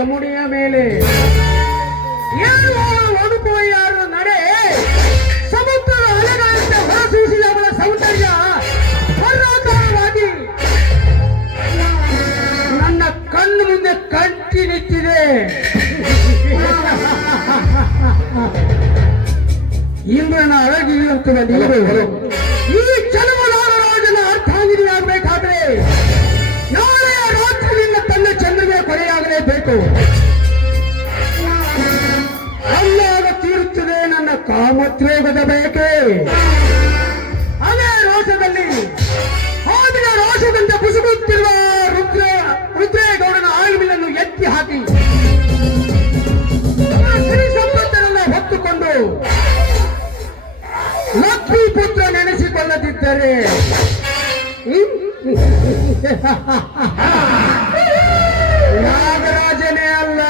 ಯಮುನೆಯ ಮೇಲೆ ಒಣುಪೋಯಾರು ನಡೆ ಸಮುದ್ರದ ಅಲೆಗಳಂತೆ ಹೊರಸೂಸಿದ ಅವಳ ಸೌಂದರ್ಯ ಹೊರಾಕಾರವಾಗಿ ನನ್ನ ಕಣ್ಣು ಮುಂದೆ ಕಂಟಿ ನಿಂತಿದೆ. ಇಂದ್ರನ ಅಳಗಿರುತ್ತದ ನೀರು ಈ ಚಲಮಲಾಗರಾಜನ ಅರ್ಥಾಂಗಿನಿಯಾಗಬೇಕಾದ್ರೆ ನಾಳೆಯ ರಾತ್ರಿಯಿಂದ ತನ್ನ ಚಂದ್ರಗೆ ಕೊನೆಯಾಗಲೇಬೇಕು. ಅಲ್ಲಾಗ ತೀರುತ್ತದೆ ನನ್ನ ಕಾಮೋದ್ರೇಗದ ಬಯಕೆ. ಅದೇ ರೋಷದಲ್ಲಿ ಹಾದಿನ ರೋಷದಂತೆ ಕುಸುಗುತ್ತಿರುವ ರುದ್ರೇಗೌಡನ ಆಯುವಿನನ್ನು ಎತ್ತಿ ಹಾಕಿ ಸಿರಿ ಸಂಪತ್ತನ್ನು ಹೊತ್ತುಕೊಂಡು ಲಕ್ಷ್ಮೀ ಪುತ್ರ ನೆನೆಸಿಕೊಳ್ಳದಿದ್ದರೆ ನಾಗರಾಜನೇ ಅಲ್ಲ